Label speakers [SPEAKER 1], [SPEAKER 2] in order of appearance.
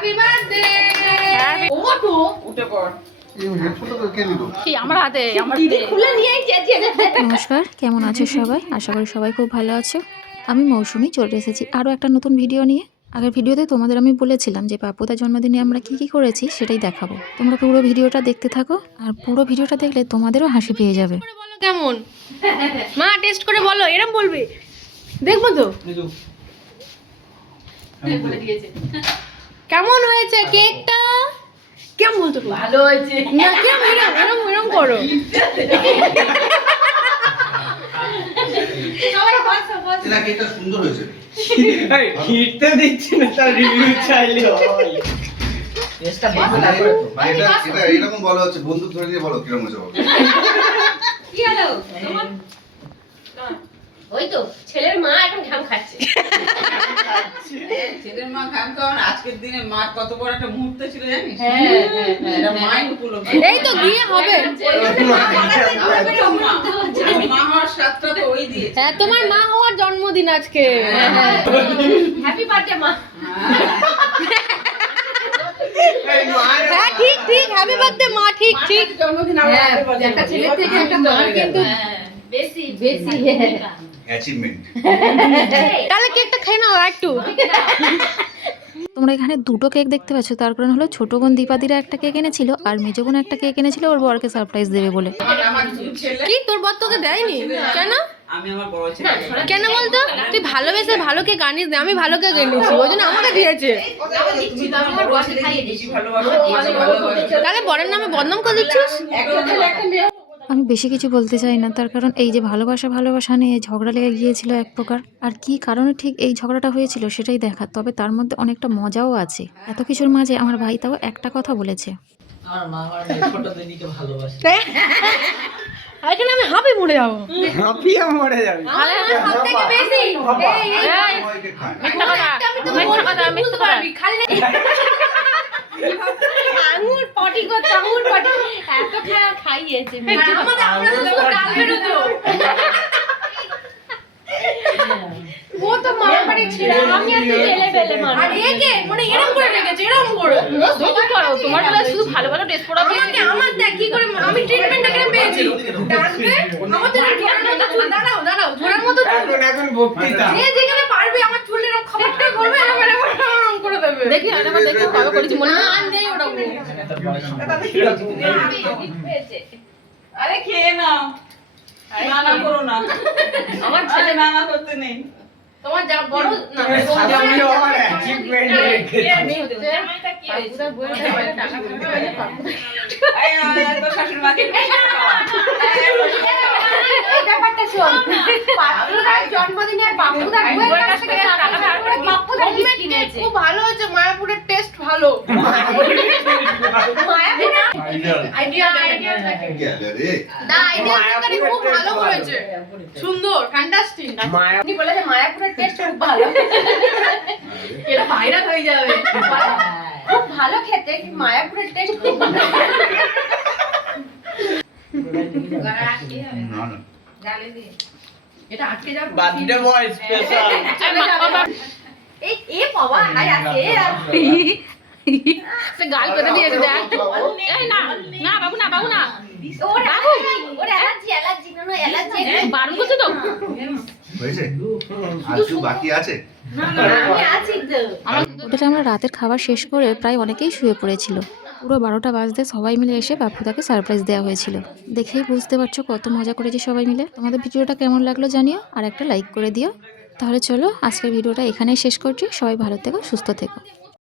[SPEAKER 1] Happy birthday ওঠো
[SPEAKER 2] উঠে পড়।
[SPEAKER 3] কি আমার হাতে আমার
[SPEAKER 1] দিদি খুলে নিয়ে চেঁচিয়ে
[SPEAKER 4] নমস্কার কেমন আছো সবাই? আশা করি সবাই খুব ভালো আছো। আমি মৌসুমি চলে এসেছি আরও একটা নতুন ভিডিও নিয়ে। আগের ভিডিওতে তোমাদের আমি বলেছিলাম যে পাপুদার জন্মদিনে আমরা কি কি করেছি সেটাই দেখাবো। তোমরা পুরো ভিডিওটা দেখতে থাকো আর পুরো ভিডিওটা দেখলে তোমাদেরও হাসি পেয়ে যাবে।
[SPEAKER 1] কেমন? মা টেস্ট করে বলো এরম বলবে? দেখব তো? কেমন হয়েছে কেকটা? কেমন বলতো ভালো হয়েছে। না কেমন এরম এরম এরম করো।
[SPEAKER 5] সুন্দর হয়েছে।
[SPEAKER 2] দিচ্ছি না তার রিভিউ চাইলে
[SPEAKER 5] এরকম বলা হচ্ছে বন্দুক ধরে দিয়ে বলো কীরকম হয়েছে
[SPEAKER 1] কি হলো? ওই তো ছেলের মা এখন
[SPEAKER 6] ছেলের মা ঘাম আজকের দিনে মার কত বড় একটা মুহূর্ত ছিল জানিস?
[SPEAKER 1] হ্যাঁ, হ্যাঁ, হ্যাঁ,
[SPEAKER 6] এটা। মাই উপলব্ধি।
[SPEAKER 1] এই তো গিয়ে হবে।
[SPEAKER 6] মা হওয়ার স্বাদটা তো ওই দিয়েছে।
[SPEAKER 1] হ্যাঁ তোমার মা হওয়ার জন্মদিন আজকে। হ্যাপি বার্থডে মা। হ্যাঁ ঠিক ঠিক হ্যাপি বার্থডে মা ঠিক ঠিক।
[SPEAKER 6] জন্মদিন
[SPEAKER 1] হ্যাঁ, একটা ছেলের থেকে একটা মার কিন্তু বেশি বেশি
[SPEAKER 5] অ্যাচিভমেন্ট
[SPEAKER 1] তাহলে কেকটা খেয়ে নাও একটু।
[SPEAKER 4] তোমরা এখানে দুটো কেক দেখতে পাচ্ছ তার কারণ হলো ছোট বোন দীপাদিরা একটা কেক এনেছিল আর মেজো বোন একটা কেক এনেছিল ওর বরকে সারপ্রাইজ দেবে বলে।
[SPEAKER 1] কি? তোর বর তোকে দেয়নি? কেন? কেন বলতো? তুই ভালোবেসে ভালো কেক আনিস না আমি ভালো কেক এনেছি ওই জন্য আমাকে দিয়েছে। তাহলে বরের নামে বদনাম করে দিচ্ছিস?
[SPEAKER 4] আমি বেশি কিছু বলতে চাই না। তার কারণ এই যে ভালোবাসা ভালোবাসা নিয়ে ঝগড়া লেগে গিয়েছিল এক প্রকার আর কি কারণে ঠিক এই ঝগড়াটা হয়েছিল সেটাই দেখা। তবে তার মধ্যে অনেকটা মজাও আছে। এত কিছুর মাঝে আমার ভাই তাও একটা কথা বলেছে।
[SPEAKER 6] আমার মা আমার ছোট দিদিকে ভালোবাসে।
[SPEAKER 1] এখানে আমি হাঁপি মরে যাব।
[SPEAKER 2] হাঁপিয়ে মরে যাবে।
[SPEAKER 1] আঙুর পটি করতো আঙুর পটি এত খাওয়া খাইয়েছে আমাদের আমাদের তো ডাল বেরোতো ও তো মারামারি ছিল আমি আর বেলে বেলে মার আর একে মানে এরকম করে রেখেছে এরকম করে।
[SPEAKER 3] ধৈর্য করো তোমার বেলায় শুধু ভালো ভালো
[SPEAKER 1] আমাকে আমার দেখ কি করে আমি ট্রিটমেন্ট এখানে পেয়েছি। ডাকবে? আমার তো ঝোড়ার মতো চুল। দাঁড়াও দাঁড়াও ঝোড়ার মতো
[SPEAKER 2] এখন এখন বক্তৃতা
[SPEAKER 1] যে যেখানে পারবে আমার চুল এরকম করবে এরকম এরকম এরকম করে দেবে।
[SPEAKER 3] দেখি দেখি কবে করেছি মনে নেই?
[SPEAKER 1] আর
[SPEAKER 6] খেয়ে নাও করো না আমার ছেলে করতে নেই
[SPEAKER 1] তোমার যা বড় না
[SPEAKER 2] সাজানো অ্যাচিভমেন্ট রেখেছে
[SPEAKER 3] পাপুদার বইয়ের ব্যাপারে টাকা খরচা হয়েছে, পাপুদা-
[SPEAKER 6] এই, এই, এই, তোর শাশুড়ি মাকে
[SPEAKER 1] এই ব্যাপারটা শোন পাপুদার জন্মদিনে পাপুদার বউয়ের কাছ থেকে টাকা পাপুদার কিনেছে খুব ভালো হয়েছে মায়াপুরের টেস্ট ভালো মায়াপুরের আইডিয়া আইডিয়া
[SPEAKER 5] গ্যালারি
[SPEAKER 1] না আইডিয়া তরকারি খুব ভালো করেছে সুন্দর ফ্যান্টাস্টিক আপনি বলেছে মায়াপুরের টেস্ট খুব ভালো। এটা ভাইরাল হয়ে যাবে। খুব ভালো খেতে কিন্তু মায়াপুরের টেস্ট খুব ভালো।
[SPEAKER 5] না না।
[SPEAKER 1] এটা আটকে যাবে
[SPEAKER 2] বার্থডে বয় স্পেশাল
[SPEAKER 1] এই এ বাবা আছে
[SPEAKER 3] সে গাল পেতে দিয়েছে দেখ। না না বাবু না বাবু না।
[SPEAKER 1] ওর ওর অ্যালার্জি অ্যালার্জি না অ্যালার্জি
[SPEAKER 3] বারণ করছে তো?
[SPEAKER 5] হয়েছে? আর কিছু বাকি আছে?
[SPEAKER 1] আমি আছি তো।
[SPEAKER 4] ওটা আমরা রাতের খাবার শেষ করে প্রায় অনেকেই শুয়ে পড়েছিল। পুরো বারোটা বাজতে সবাই মিলে এসে পাপুদাকে সারপ্রাইজ দেওয়া হয়েছিল। দেখেই বুঝতে পারছ কত মজা করেছে সবাই মিলে। তোমাদের ভিডিওটা কেমন লাগল জানিও আর একটা লাইক করে দিও। তাহলে চলো আজকের ভিডিওটা এখানেই শেষ করছি। সবাই ভালো থেকো সুস্থ থেকো।